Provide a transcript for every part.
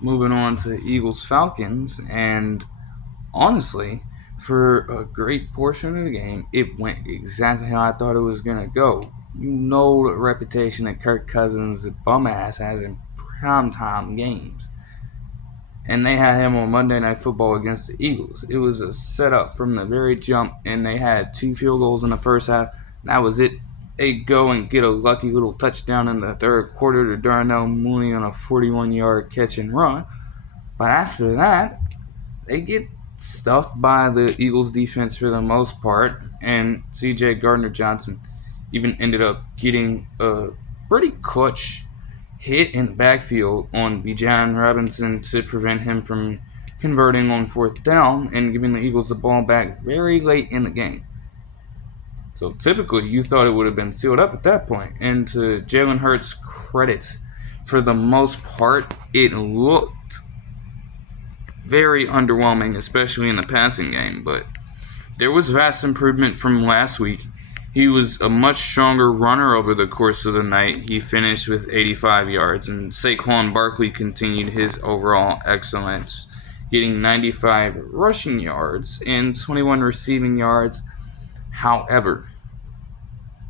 moving on to Eagles Falcons, and honestly, for a great portion of the game, it went exactly how I thought it was gonna go. You know the reputation that Kirk Cousins bum ass has in primetime games. And they had him on Monday Night Football against the Eagles. It was a setup from the very jump, and they had 2 field goals in the first half. That was it. They go and get a lucky little touchdown in the third quarter to Darnell Mooney on a 41-yard catch and run. But after that, they get stuffed by the Eagles defense for the most part, and C.J. Gardner-Johnson even ended up getting a pretty clutch hit in the backfield on Bijan Robinson to prevent him from converting on fourth down and giving the Eagles the ball back very late in the game. So typically, you thought it would have been sealed up at that point. And to Jalen Hurts' credit, for the most part, it looked very underwhelming, especially in the passing game. But there was vast improvement from last week. He was a much stronger runner over the course of the night. He finished with 85 yards, and Saquon Barkley continued his overall excellence, getting 95 rushing yards and 21 receiving yards. However,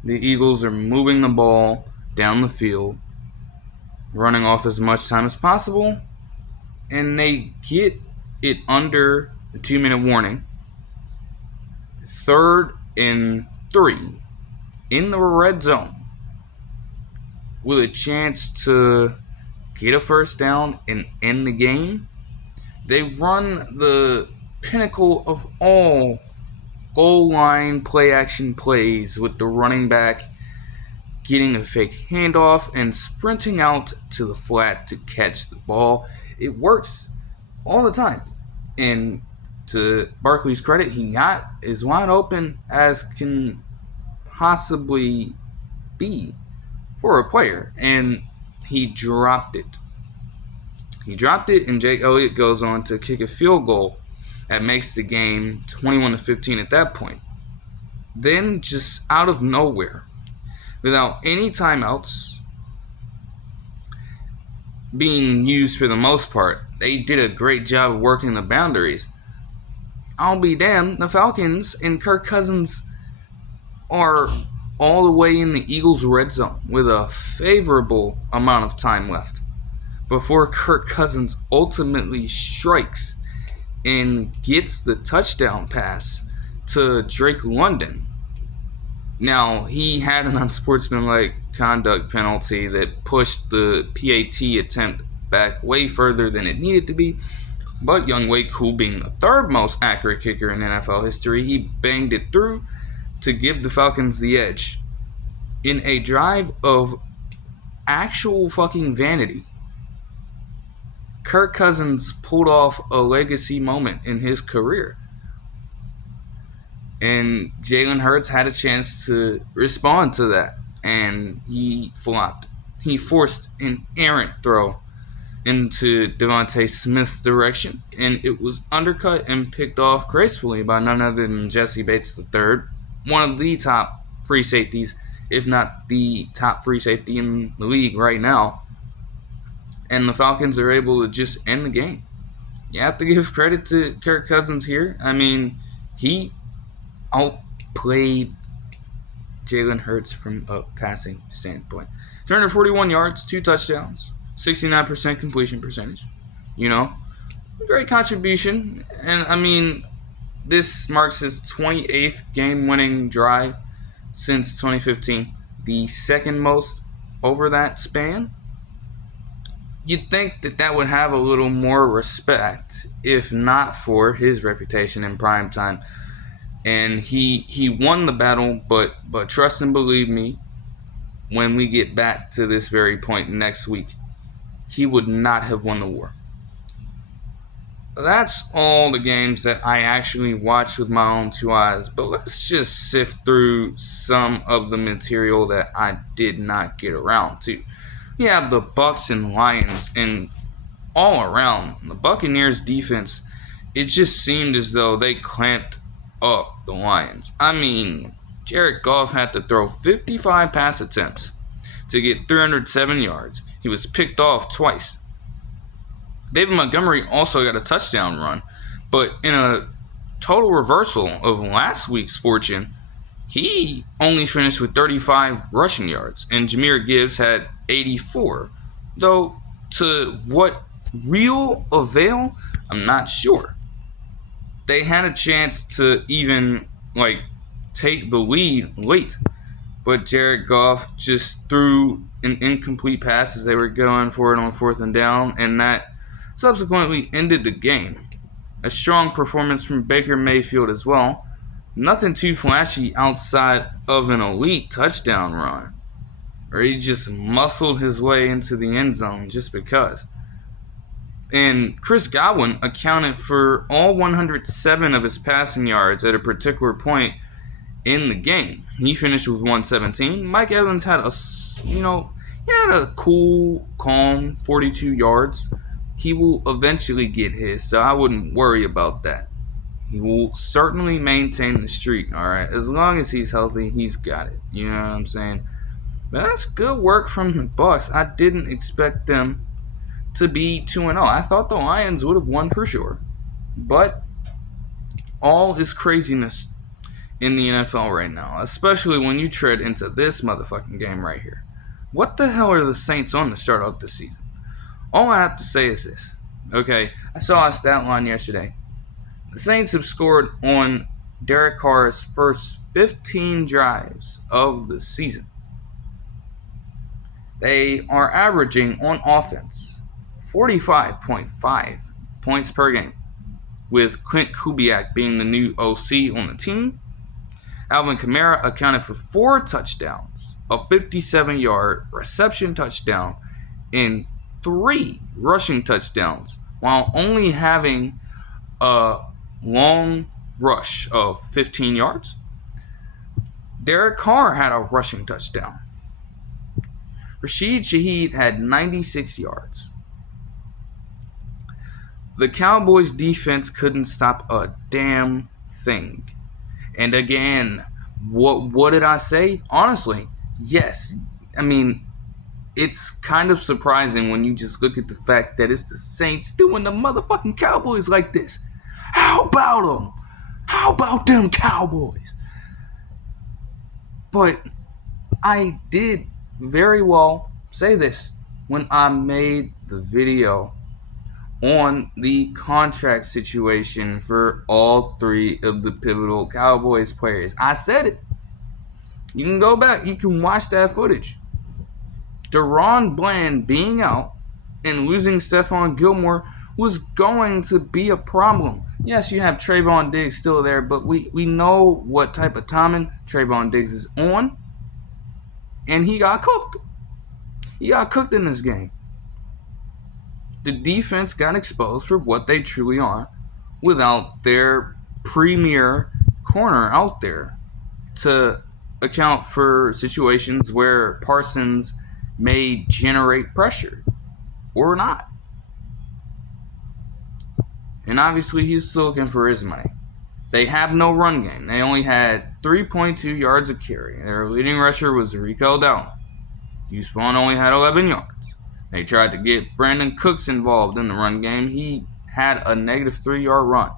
the Eagles are moving the ball down the field, running off as much time as possible, and they get it under the 2-minute warning. 3rd and 3 in the red zone with a chance to get a first down and end the game. They run the pinnacle of all goal line play action plays with the running back getting a fake handoff and sprinting out to the flat to catch the ball. It works all the time. And to Barkley's credit, he got as wide open as can possibly be for a player, and he dropped it. And Jake Elliott goes on to kick a field goal that makes the game 21-15 at that point. Then, just out of nowhere, without any timeouts being used for the most part, they did a great job of working the boundaries. I'll be damned, the Falcons and Kirk Cousins are all the way in the Eagles' red zone with a favorable amount of time left before Kirk Cousins ultimately strikes and gets the touchdown pass to Drake London. Now, he had an unsportsmanlike conduct penalty that pushed the PAT attempt back way further than it needed to be, but Younghoe Koo, being the 3rd most accurate kicker in NFL history, he banged it through to give the Falcons the edge in a drive of actual fucking vanity. Kirk Cousins pulled off a legacy moment in his career, and Jalen Hurts had a chance to respond to that, and he flopped. He forced an errant throw into Devontae Smith's direction, and it was undercut and picked off gracefully by none other than Jesse Bates III, one of the top free safeties, if not the top free safety in the league right now. And the Falcons are able to just end the game. You have to give credit to Kirk Cousins here. I mean, he outplayed Jalen Hurts from a passing standpoint. 241 yards, 2 touchdowns, 69% completion percentage. Great contribution. And, I mean, this marks his 28th game-winning drive since 2015, the second most over that span. You'd think that would have a little more respect if not for his reputation in primetime. And he won the battle, but trust and believe me, when we get back to this very point next week, he would not have won the war. That's all the games that I actually watched with my own 2 eyes, but let's just sift through some of the material that I did not get around to. You have the Bucs and Lions, and all around, the Buccaneers defense, it just seemed as though they clamped up the Lions. I mean, Jared Goff had to throw 55 pass attempts to get 307 yards. He was picked off twice. David Montgomery also got a touchdown run. But in a total reversal of last week's fortune, he only finished with 35 rushing yards, and Jahmyr Gibbs had 84. Though, to what real avail, I'm not sure. They had a chance to even, take the lead late, but Jared Goff just threw an incomplete pass as they were going for it on 4th and down, and that subsequently ended the game. A strong performance from Baker Mayfield as well. Nothing too flashy outside of an elite touchdown run, or he just muscled his way into the end zone just because. And Chris Godwin accounted for all 107 of his passing yards at a particular point in the game. He finished with 117. Mike Evans had he had a cool, calm 42 yards. He will eventually get his, so I wouldn't worry about that. He will certainly maintain the streak, all right? As long as he's healthy, he's got it. You know what I'm saying? But that's good work from the Bucs. I didn't expect them to be 2-0. I thought the Lions would have won for sure. But all is craziness in the NFL right now, especially when you tread into this motherfucking game right here. What the hell are the Saints on to start out this season? All I have to say is this. Okay, I saw a stat line yesterday. The Saints have scored on Derek Carr's first 15 drives of the season. They are averaging on offense 45.5 points per game, with Clint Kubiak being the new OC on the team. Alvin Kamara accounted for 4 touchdowns, a 57-yard reception touchdown, and 3 rushing touchdowns, while only having a long rush of 15 yards. Derek Carr had a rushing touchdown. Rashid Shaheed had 96 yards. The Cowboys defense couldn't stop a damn thing. And again, what did I say? Honestly, yes. I mean, it's kind of surprising when you just look at the fact that it's the Saints doing the motherfucking Cowboys like this. How about them? How about them Cowboys? But I did very well say this when I made the video on the contract situation for all 3 of the pivotal Cowboys players. I said it. You can go back. You can watch that footage. Deron Bland being out and losing Stephon Gilmore was going to be a problem. Yes, you have Trayvon Diggs still there, but we know what type of timing Trayvon Diggs is on. And he got cooked. He got cooked in this game. The defense got exposed for what they truly are without their premier corner out there to account for situations where Parsons may generate pressure or not. And obviously he's still looking for his money. They have no run game. They only had 3.2 yards of carry. Their leading rusher was Rico Dowdle. Deuce Vaughn only had 11 yards. They tried to get Brandon Cooks involved in the run game. He had a negative 3-yard run.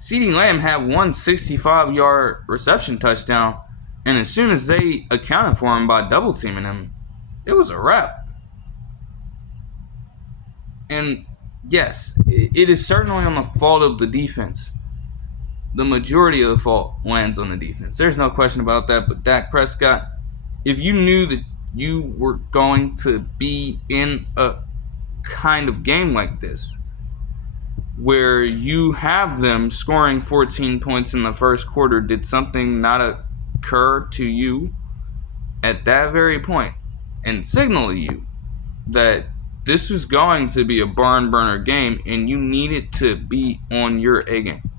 CeeDee Lamb had one 65-yard reception touchdown, and as soon as they accounted for him by double-teaming him, it was a wrap. And yes, it is certainly on the fault of the defense. The majority of the fault lands on the defense. There's no question about that, but Dak Prescott, if you knew that you were going to be in a kind of game like this, where you have them scoring 14 points in the first quarter, did something not occur to you at that very point and signal to you that this was going to be a barn burner game and you needed to be on your A game?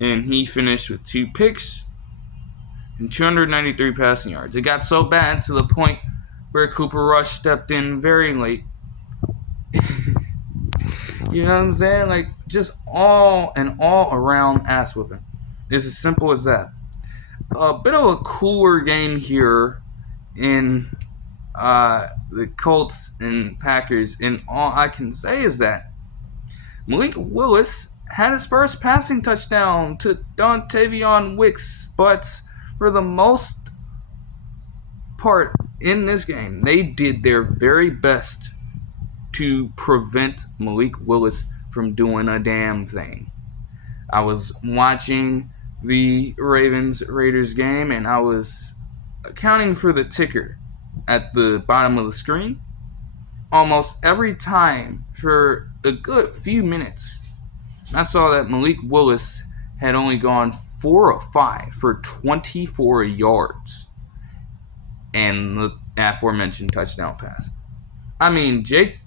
And he finished with 2 picks and 293 passing yards. It got so bad to the point where Cooper Rush stepped in very late. You know what I'm saying? Like, just all around ass whooping. It's as simple as that. A bit of a cooler game here in the Colts and Packers, and all I can say is that Malik Willis had his first passing touchdown to Dontavion Wicks, but for the most part in this game, they did their very best to prevent Malik Willis from doing a damn thing. I was watching the Ravens-Raiders game, and I was accounting for the ticker at the bottom of the screen. Almost every time for a good few minutes, I saw that Malik Willis had only gone 4 of 5 for 24 yards and the aforementioned touchdown pass. I mean,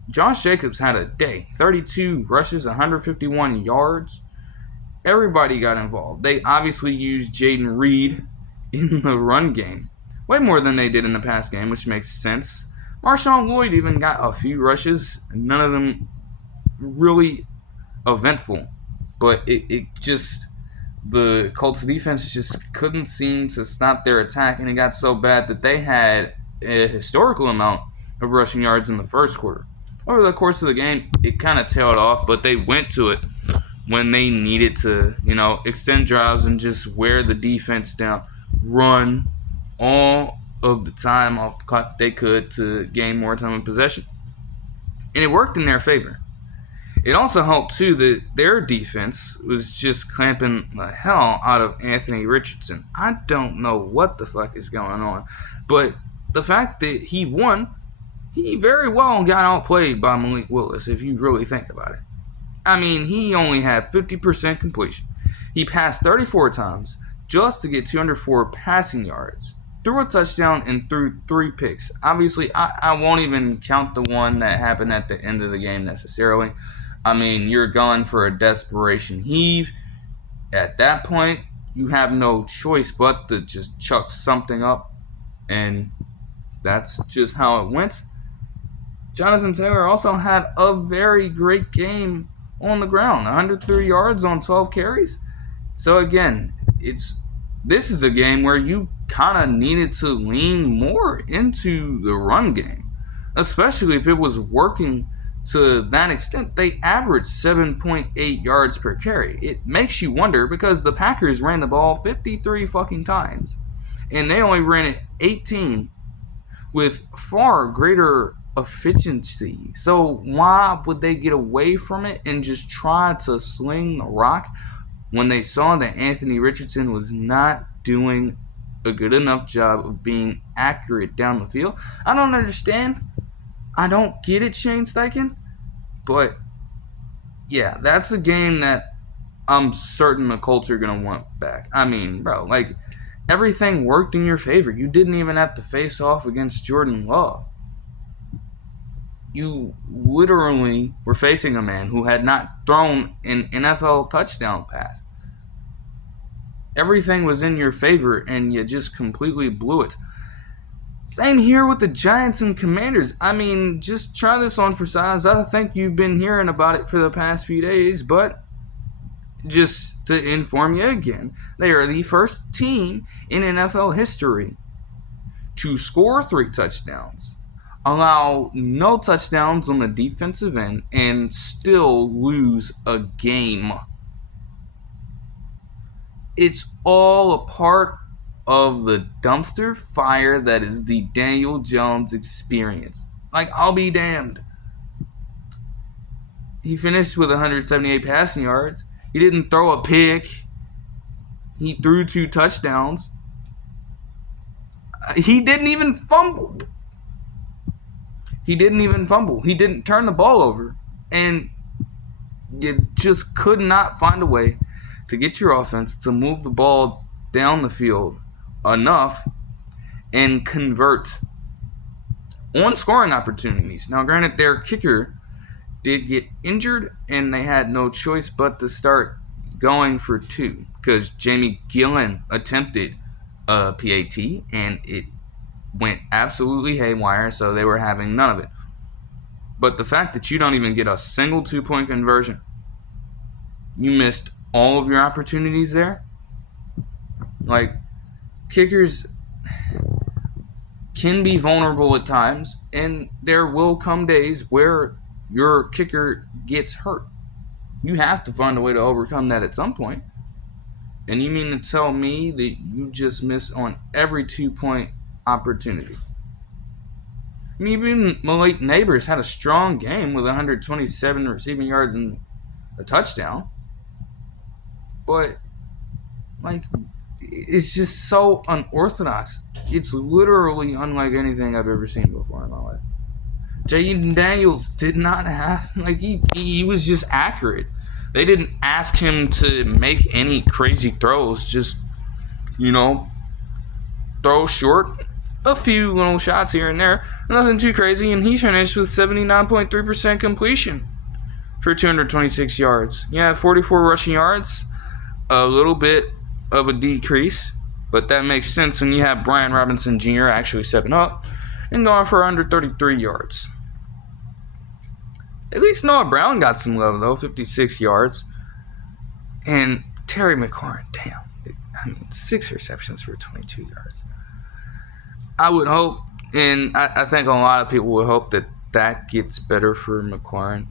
Josh Jacobs had a day. 32 rushes, 151 yards. Everybody got involved. They obviously used Jayden Reed in the run game. Way more than they did in the pass game, which makes sense. Marshawn Lloyd even got a few rushes. None of them really eventful. But it just, the Colts defense just couldn't seem to stop their attack. And it got so bad that they had a historical amount of rushing yards in the first quarter. Over the course of the game, it kind of tailed off, but they went to it when they needed to, extend drives and just wear the defense down, run all of the time off the clock they could to gain more time in possession. And it worked in their favor. It also helped, too, that their defense was just clamping the hell out of Anthony Richardson. I don't know what the fuck is going on, but the fact that he won, he very well got outplayed by Malik Willis, if you really think about it. I mean, he only had 50% completion. He passed 34 times just to get 204 passing yards, threw a touchdown, and threw 3 picks. Obviously, I won't even count the one that happened at the end of the game necessarily. I mean, you're going for a desperation heave. At that point, you have no choice but to just chuck something up, and that's just how it went. Jonathan Taylor also had a very great game on the ground, 103 yards on 12 carries. So again, this is a game where you kind of needed to lean more into the run game, especially if it was working to that extent. They averaged 7.8 yards per carry. It makes you wonder because the Packers ran the ball 53 fucking times, and they only ran it 18 with far greater efficiency. So why would they get away from it and just try to sling the rock when they saw that Anthony Richardson was not doing a good enough job of being accurate down the field? I don't understand. I don't get it, Shane Steichen. But yeah, that's a game that I'm certain the Colts are going to want back. I mean, bro, everything worked in your favor. You didn't even have to face off against Jordan Love. You literally were facing a man who had not thrown an NFL touchdown pass. Everything was in your favor, and you just completely blew it. Same here with the Giants and Commanders. I mean, just try this on for size. I think you've been hearing about it for the past few days, but just to inform you again, they are the first team in NFL history to score 3 touchdowns, allow no touchdowns on the defensive end, and still lose a game. It's all a part of the dumpster fire that is the Daniel Jones experience. I'll be damned. He finished with 178 passing yards. He didn't throw a pick. He threw 2 touchdowns. He didn't even fumble. He didn't turn the ball over. And you just could not find a way to get your offense to move the ball down the field enough and convert on scoring opportunities. Now, granted, their kicker did get injured, and they had no choice but to start going for 2 because Jamie Gillen attempted a PAT, and it went absolutely haywire, so they were having none of it. But the fact that you don't even get a single 2-point conversion, you missed all of your opportunities there. Kickers can be vulnerable at times, and there will come days where your kicker gets hurt. You have to find a way to overcome that at some point. And you mean to tell me that you just missed on every 2-point opportunity? I mean, even Malik Neighbors had a strong game with 127 receiving yards and a touchdown. But, like, it's just so unorthodox. It's literally unlike anything I've ever seen before in my life. Jayden Daniels did not have, like, he was just accurate. They didn't ask him to make any crazy throws, just, throw short, a few little shots here and there, nothing too crazy, and he finished with 79.3% completion for 226 yards. Yeah, 44 rushing yards, a little bit of a decrease, but that makes sense when you have Brian Robinson Jr. actually stepping up and going for under 33 yards. At least Noah Brown got some love, though, 56 yards. And Terry McLaurin, damn. 6 receptions for 22 yards. I would hope, and I think a lot of people would hope that gets better for McLaurin.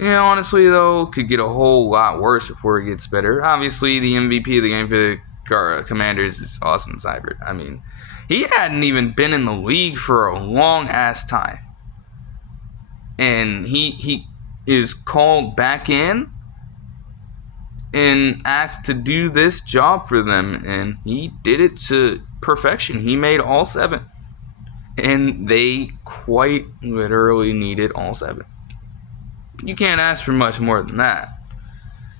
Honestly, though, could get a whole lot worse before it gets better. Obviously, the MVP of the game for the Commanders is Austin Seibert. I mean, he hadn't even been in the league for a long-ass time. And he is called back in and asked to do this job for them. And he did it to perfection. He made all 7. And they quite literally needed all 7. You can't ask for much more than that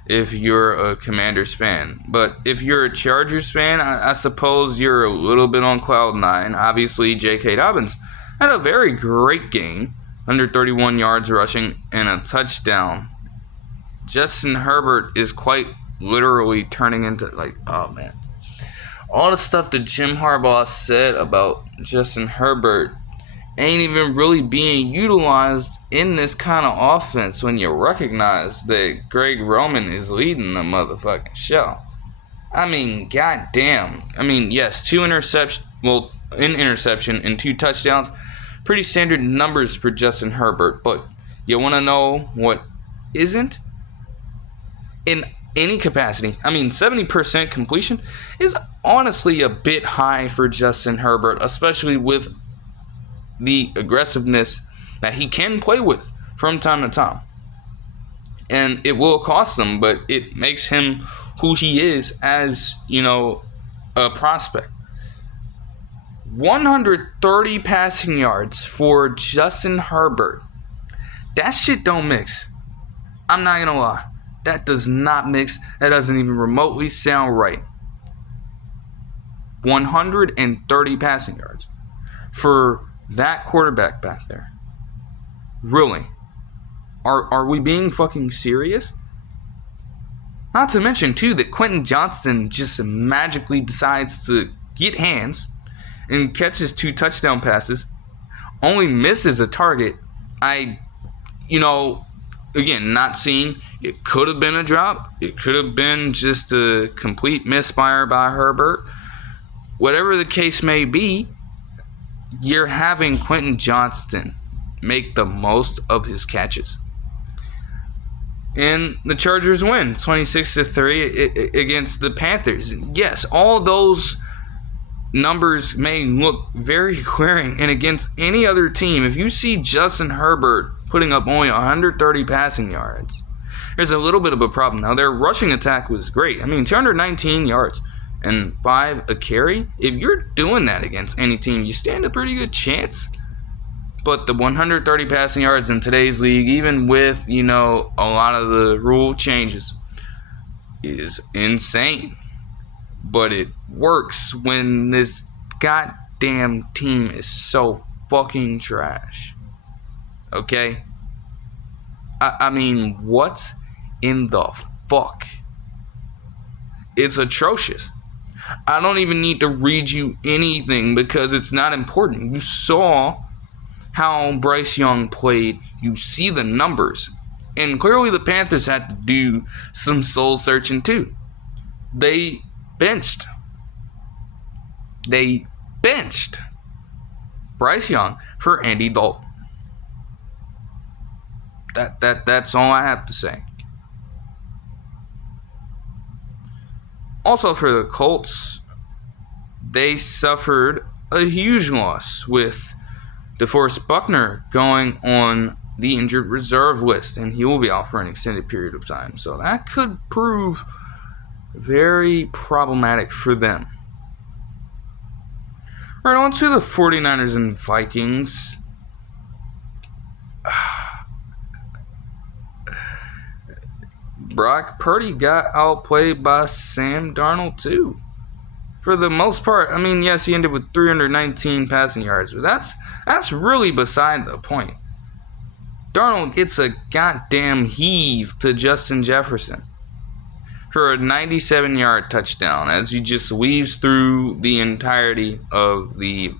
if you're a Commanders fan. But if you're a Chargers fan, I suppose you're a little bit on cloud 9. Obviously, J.K. Dobbins had a very great game. Under 31 yards rushing and a touchdown. Justin Herbert is quite literally turning into, oh man. All the stuff that Jim Harbaugh said about Justin Herbert ain't even really being utilized in this kind of offense when you recognize that Greg Roman is leading the motherfucking show. I mean, goddamn. I mean, yes, 2 interceptions. Well, an interception and 2 touchdowns. Pretty standard numbers for Justin Herbert, but you want to know what isn't? In any capacity. I mean, 70% completion is honestly a bit high for Justin Herbert, especially with the aggressiveness that he can play with from time to time. And it will cost him, but it makes him who he is as, a prospect. 130 passing yards for Justin Herbert. That shit don't mix. I'm not going to lie. That does not mix. That doesn't even remotely sound right. 130 passing yards for that quarterback back there. Really? Are we being fucking serious? Not to mention, too, that Quentin Johnston just magically decides to get hands and catches 2 touchdown passes, only misses a target. Again, not seeing, it could have been a drop. It could have been just a complete misfire by Herbert. Whatever the case may be, you're having Quentin Johnston make the most of his catches. And the Chargers win 26-3 against the Panthers. Yes, all those numbers may look very glaring, and against any other team, if you see Justin Herbert putting up only 130 passing yards, there's a little bit of a problem. Now, their rushing attack was great. 219 yards and 5 a carry. If you're doing that against any team, you stand a pretty good chance. But the 130 passing yards in today's league, even with, a lot of the rule changes, is insane. But it works when this goddamn team is so fucking trash. Okay? What in the fuck? It's atrocious. I don't even need to read you anything because it's not important. You saw how Bryce Young played. You see the numbers. And clearly the Panthers had to do some soul searching too. They benched benched Bryce Young for Andy Dalton. That's all I have to say. Also for the Colts, they suffered a huge loss with DeForest Buckner going on the injured reserve list, and he will be out for an extended period of time. So that could prove very problematic for them. Right on to the 49ers and Vikings. Brock Purdy got outplayed by Sam Darnold too. For the most part, I mean, yes, he ended with 319 passing yards, but that's really beside the point. Darnold gets a goddamn heave to Justin Jefferson for a 97-yard touchdown as he just weaves through the entirety of the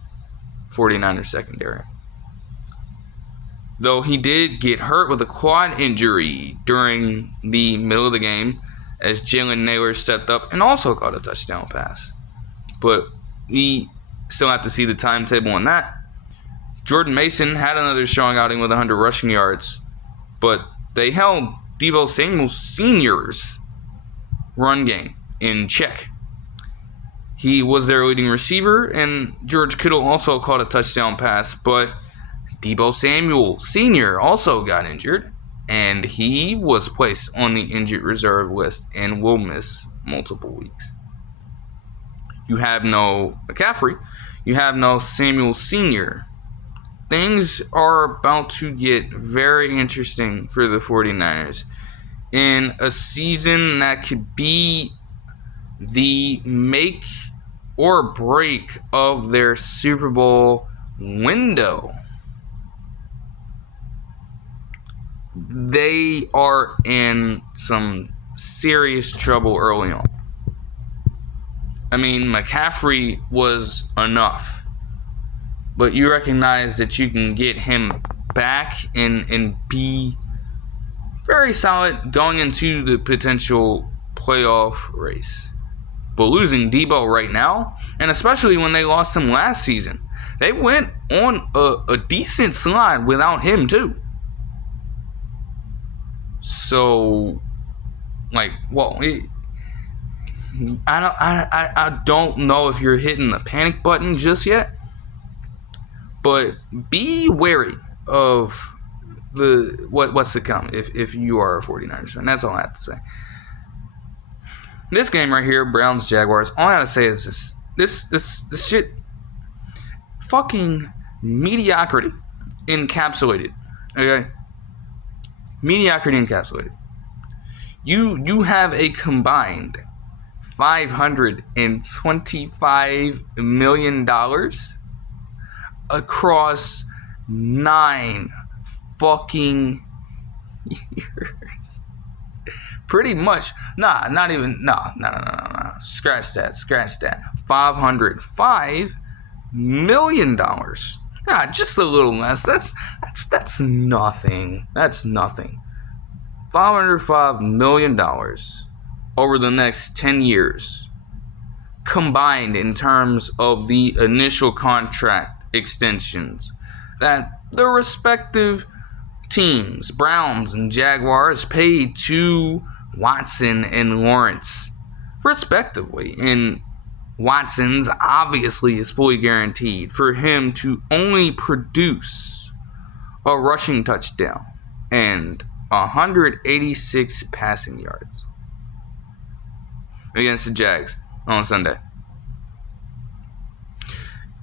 49ers secondary. Though he did get hurt with a quad injury during the middle of the game as Jalen Naylor stepped up and also caught a touchdown pass. But we still have to see the timetable on that. Jordan Mason had another strong outing with 100 rushing yards, but they held Deebo Samuel Sr.'s run game in check. He was their leading receiver, and George Kittle also caught a touchdown pass, but Deebo Samuel Sr. also got injured, and he was placed on the injured reserve list and will miss multiple weeks. You have no McCaffrey. You have no Samuel Sr. Things are about to get very interesting for the 49ers in a season that could be the make or break of their Super Bowl window. They are in some serious trouble early on. I mean, McCaffrey was enough. But you recognize that you can get him back and be very solid going into the potential playoff race. But losing Deebo right now, and especially when they lost him last season, they went on a decent slide without him too. So, I don't know if you're hitting the panic button just yet. But be wary of what's to come if you are a 49ers fan. That's all I have to say. This game right here, Browns Jaguars. All I gotta say is this shit, fucking mediocrity encapsulated. Okay, mediocrity encapsulated. You have a combined $525 million across 9 fucking years. Pretty much. No. Scratch that. $505 million. Nah, just a little less. That's nothing. That's nothing. $505 million over the next 10 years. Combined in terms of the initial contract extensions that the respective teams, Browns and Jaguars, paid to Watson and Lawrence, respectively. And Watson's obviously is fully guaranteed for him to only produce a rushing touchdown and 186 passing yards against the Jags on Sunday.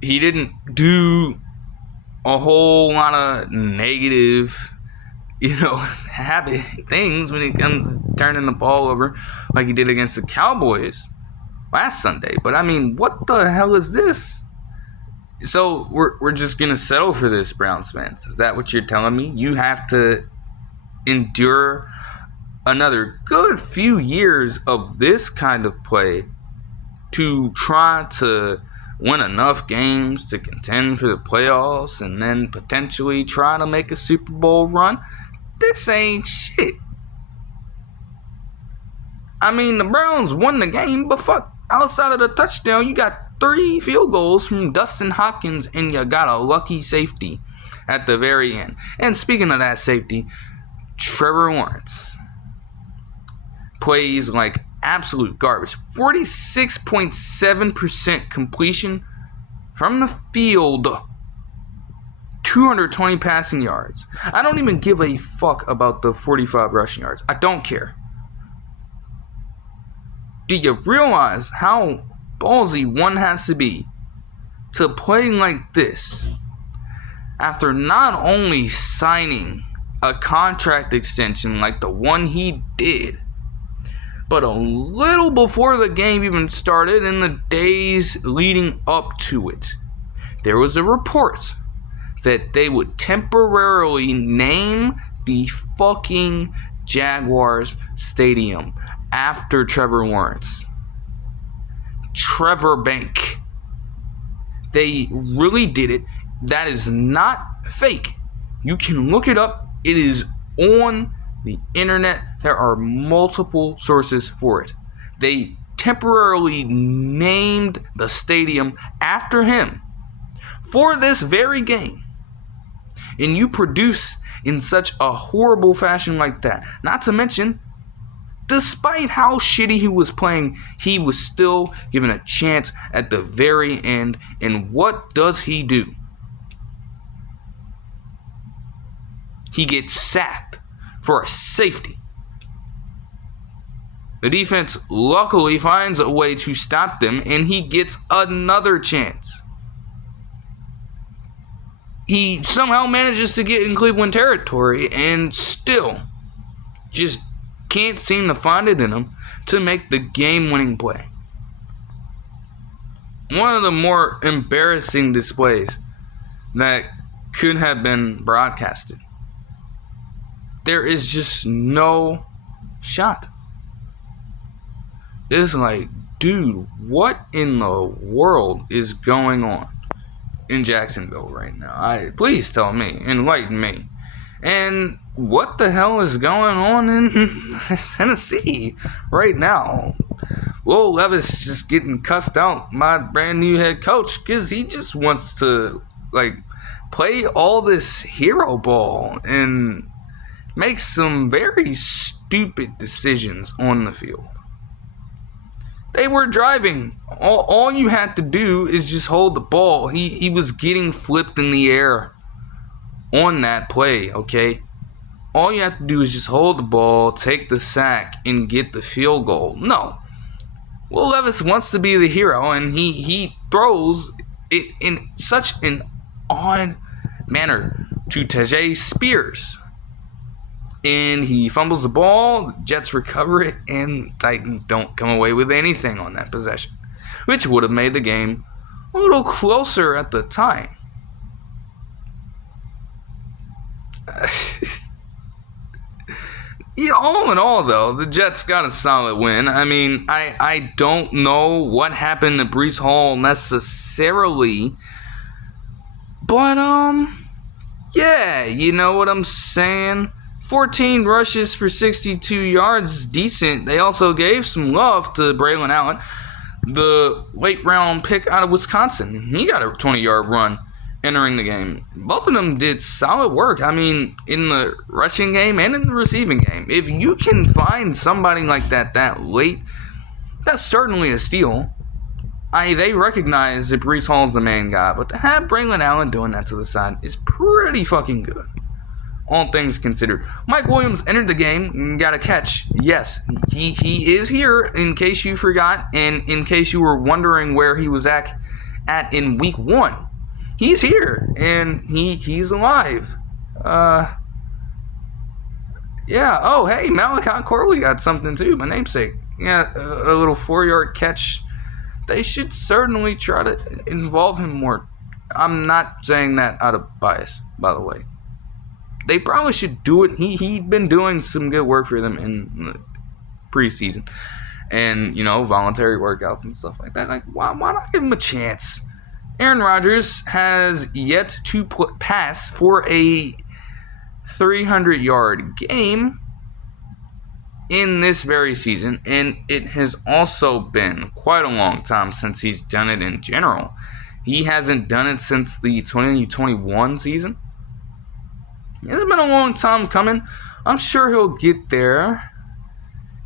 He didn't do a whole lot of negative, habit things when it comes to turning the ball over like he did against the Cowboys last Sunday. But I mean, what the hell is this? So we're just going to settle for this, Browns fans. Is that what you're telling me? You have to endure another good few years of this kind of play to try to win enough games to contend for the playoffs and then potentially try to make a Super Bowl run? This ain't shit. I mean, the Browns won the game, but fuck, outside of the touchdown, you got 3 field goals from Dustin Hopkins, and you got a lucky safety at the very end. And speaking of that safety, Trevor Lawrence plays like absolute garbage. 46.7% completion from the field. 220 passing yards. I don't even give a fuck about the 45 rushing yards. I don't care. Do you realize how ballsy one has to be to play like this after not only signing a contract extension like the one he did, but a little before the game even started, in the days leading up to it, there was a report that they would temporarily name the fucking Jaguars Stadium after Trevor Lawrence. Trevor Bank. They really did it. That is not fake. You can look it up. It is on the internet. There are multiple sources for it. They temporarily named the stadium after him for this very game. And you produce in such a horrible fashion like that. Not to mention, despite how shitty he was playing, he was still given a chance at the very end. And what does he do? He gets sacked for a safety. The defense luckily finds a way to stop them, and he gets another chance. He somehow manages to get in Cleveland territory and still just can't seem to find it in him to make the game-winning play. One of the more embarrassing displays that could have been broadcasted. There is just no shot. It's like, dude, what in the world is going on in Jacksonville right now? Please tell me, enlighten me. And what the hell is going on in Tennessee right now? Well, Levis just getting cussed out, my brand new head coach, because he just wants to play all this hero ball and make some very stupid decisions on the field. They were driving. All you had to do is just hold the ball. He was getting flipped in the air on that play, okay? All you have to do is just hold the ball, take the sack, and get the field goal. No. Will Levis wants to be the hero, and he throws it in such an odd manner to Tajay Spears. And he fumbles the ball, Jets recover it, and Titans don't come away with anything on that possession, which would have made the game a little closer at the time. All in all, though, the Jets got a solid win. I mean, I don't know what happened to Breece Hall necessarily, but, yeah, you know what I'm saying? 14 rushes for 62 yards is decent. They also gave some love to Braelon Allen, the late round pick out of Wisconsin. He got a 20-yard run entering the game. Both of them did solid work. I mean, in the rushing game and in the receiving game. If you can find somebody like that late, that's certainly a steal. They recognize that Breece Hall's the main guy, but to have Braelon Allen doing that to the side is pretty fucking good. All things considered. Mike Williams entered the game and got a catch. Yes, he is here, in case you forgot, and in case you were wondering where he was at in week 1. He's here, and he's alive. Yeah, oh, hey, Malachi Corley got something too, my namesake. Yeah, a little 4-yard catch. They should certainly try to involve him more. I'm not saying that out of bias, by the way. They probably should do it. He'd been doing some good work for them in the preseason. And, voluntary workouts and stuff like that. Like, why not give him a chance? Aaron Rodgers has yet to pass for a 300-yard game in this very season, and it has also been quite a long time since he's done it in general. He hasn't done it since the 2021 season. It's been a long time coming. I'm sure he'll get there.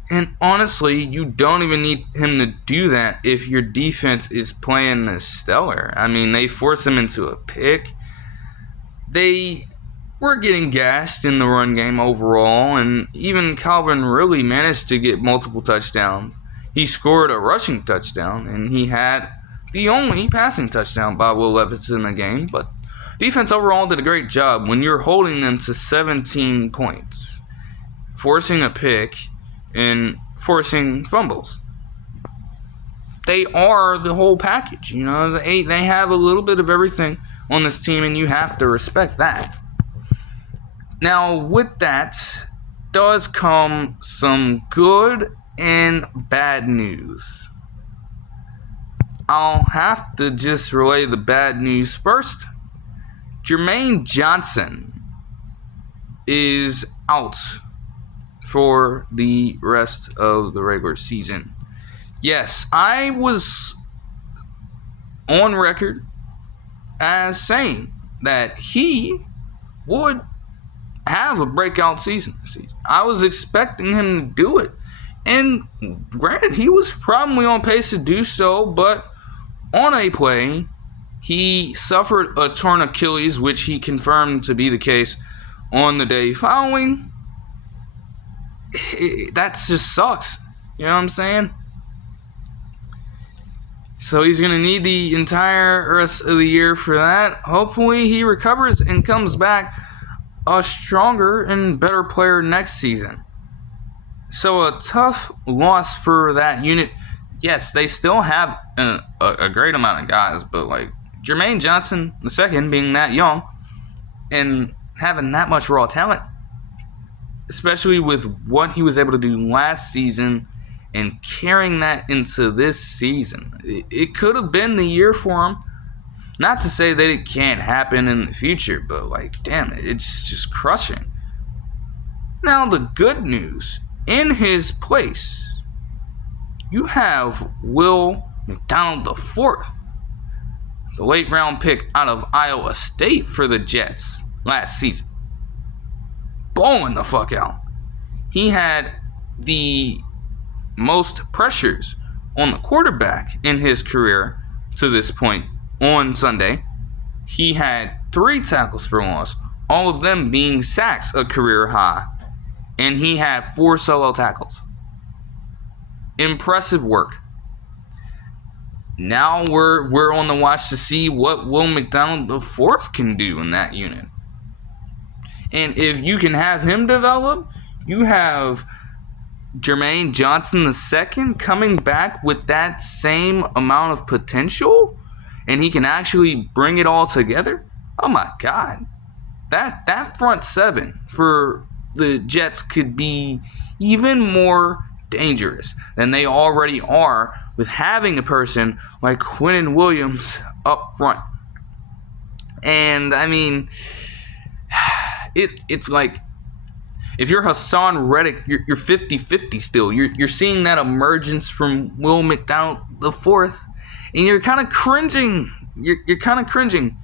And honestly, you don't even need him to do that if your defense is playing this stellar. I mean, they force him into a pick. They were getting gassed in the run game overall, and even Calvin really managed to get multiple touchdowns. He scored a rushing touchdown, and he had the only passing touchdown by Will Levis in the game. But defense overall did a great job when you're holding them to 17 points, forcing a pick, and forcing fumbles. They are the whole package. You know, they have a little bit of everything on this team, and you have to respect that. Now, with that does come some good and bad news. I'll have to just relay the bad news first. Jermaine Johnson is out for the rest of the regular season. Yes, I was on record as saying that he would have a breakout season this season. I was expecting him to do it. And granted, he was probably on pace to do so, but on a play, he suffered a torn Achilles, which he confirmed to be the case on the day following. That just sucks. You know what I'm saying? So he's going to need the entire rest of the year for that. Hopefully he recovers and comes back a stronger and better player next season. So a tough loss for that unit. Yes, they still have a great amount of guys, but like Jermaine Johnson II being that young and having that much raw talent, especially with what he was able to do last season and carrying that into this season. It could have been the year for him. Not to say that it can't happen in the future, but like, damn it, it's just crushing. Now, the good news, in his place, you have Will McDonald IV, the late round pick out of Iowa State for the Jets last season. Blowing the fuck out. He had the most pressures on the quarterback in his career to this point on Sunday. He had 3 tackles for loss, all of them being sacks, a career high. And he had 4 solo tackles. Impressive work. Now we're on the watch to see what Will McDonald IV can do in that unit. And if you can have him develop, you have Jermaine Johnson II coming back with that same amount of potential, and he can actually bring it all together. Oh my God. That front 7 for the Jets could be even more dangerous than they already are with having a person like Quentin Williams up front. And I mean, it's like, if you're Hassan Reddick, you're 50-50 still. You're seeing that emergence from Will McDonald IV, and you're kind of cringing. You're kind of cringing.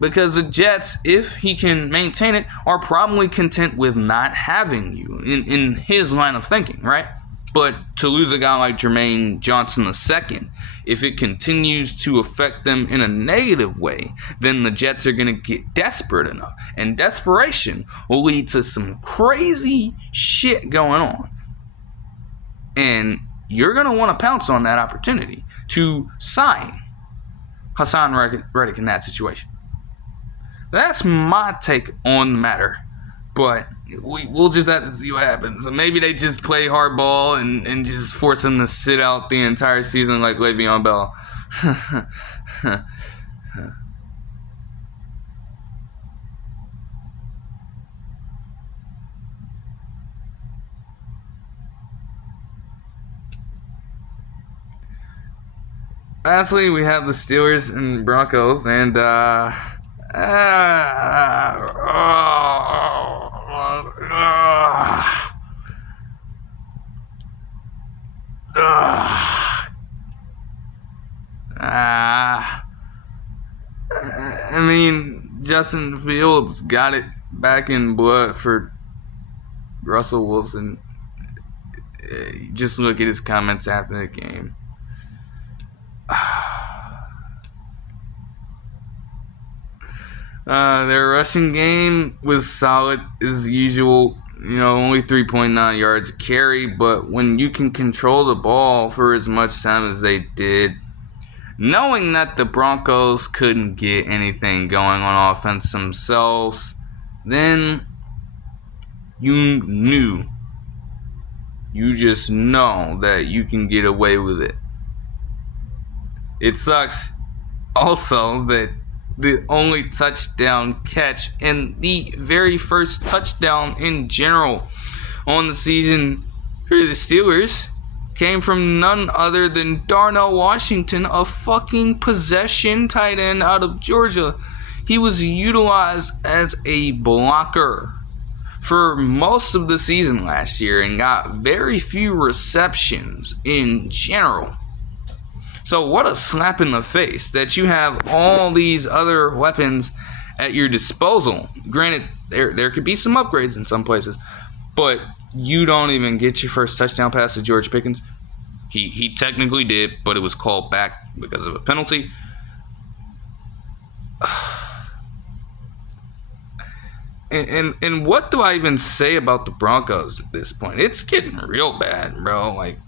Because the Jets, if he can maintain it, are probably content with not having you in his line of thinking, right? But to lose a guy like Jermaine Johnson II, if it continues to affect them in a negative way, then the Jets are going to get desperate enough. And desperation will lead to some crazy shit going on. And you're going to want to pounce on that opportunity to sign Hassan Reddick in that situation. That's my take on the matter. But we'll just have to see what happens. Maybe they just play hardball and just force him to sit out the entire season like Le'Veon Bell. Lastly, we have the Steelers and Broncos, and Justin Fields got it back in blood for Russell Wilson. Just look at his comments after the game. Their rushing game was solid as usual. Only 3.9 yards a carry, but when you can control the ball for as much time as they did, knowing that the Broncos couldn't get anything going on offense themselves, then you just know that you can get away with it. It sucks also that the only touchdown catch and the very first touchdown in general on the season for the Steelers came from none other than Darnell Washington, a fucking possession tight end out of Georgia. He was utilized as a blocker for most of the season last year and got very few receptions in general. So what a slap in the face that you have all these other weapons at your disposal. Granted, there could be some upgrades in some places, but you don't even get your first touchdown pass to George Pickens. He technically did, but it was called back because of a penalty. And what do I even say about the Broncos at this point? It's getting real bad, bro. Like,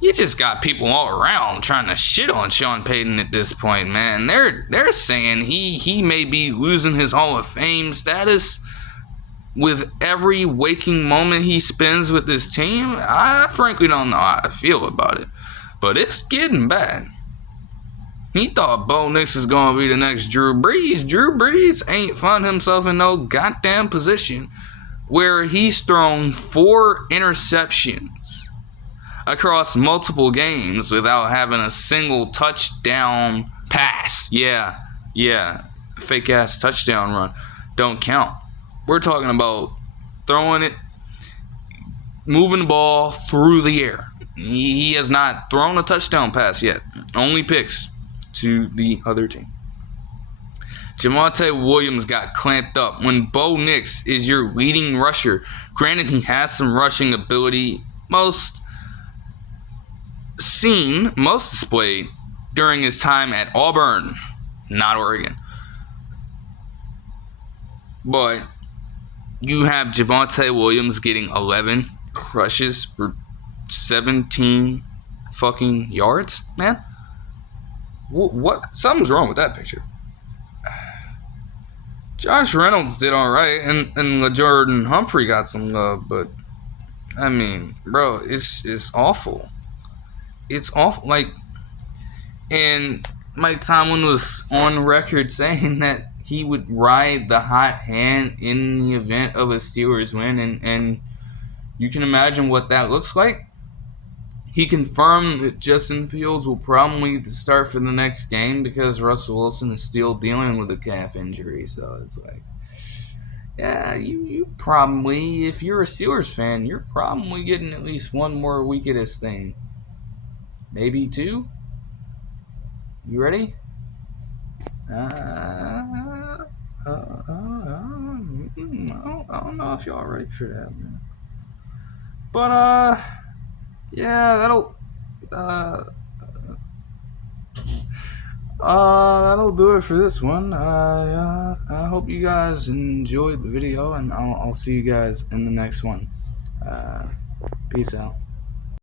you just got people all around trying to shit on Sean Payton at this point, man. They're saying he may be losing his Hall of Fame status with every waking moment he spends with this team. I frankly don't know how I feel about it, but it's getting bad. He thought Bo Nix is going to be the next Drew Brees. Drew Brees ain't found himself in no goddamn position where he's thrown 4 interceptions across multiple games without having a single touchdown pass. Yeah, fake ass touchdown run don't count. We're talking about throwing it, moving the ball through the air. He has not thrown a touchdown pass yet. Only picks to the other team. Javonte Williams got clamped up when Bo Nix is your leading rusher. Granted, he has some rushing ability, most displayed during his time at Auburn, not Oregon. But you have Javonte Williams getting 11 rushes for 17 fucking yards, man. What? Something's wrong with that picture. Josh Reynolds did all right, and LaJordan Humphrey got some love, but I mean, bro, it's awful. It's awful. Like, and Mike Tomlin was on record saying that he would ride the hot hand in the event of a Steelers win, and you can imagine what that looks like. He confirmed that Justin Fields will probably start for the next game because Russell Wilson is still dealing with a calf injury. So it's like, yeah, you probably, if you're a Steelers fan, you're probably getting at least one more week of this thing. Maybe 2. You ready? I don't know if y'all ready for that, man. But yeah, that'll do it for this one. I hope you guys enjoyed the video, and I'll see you guys in the next one. Peace out.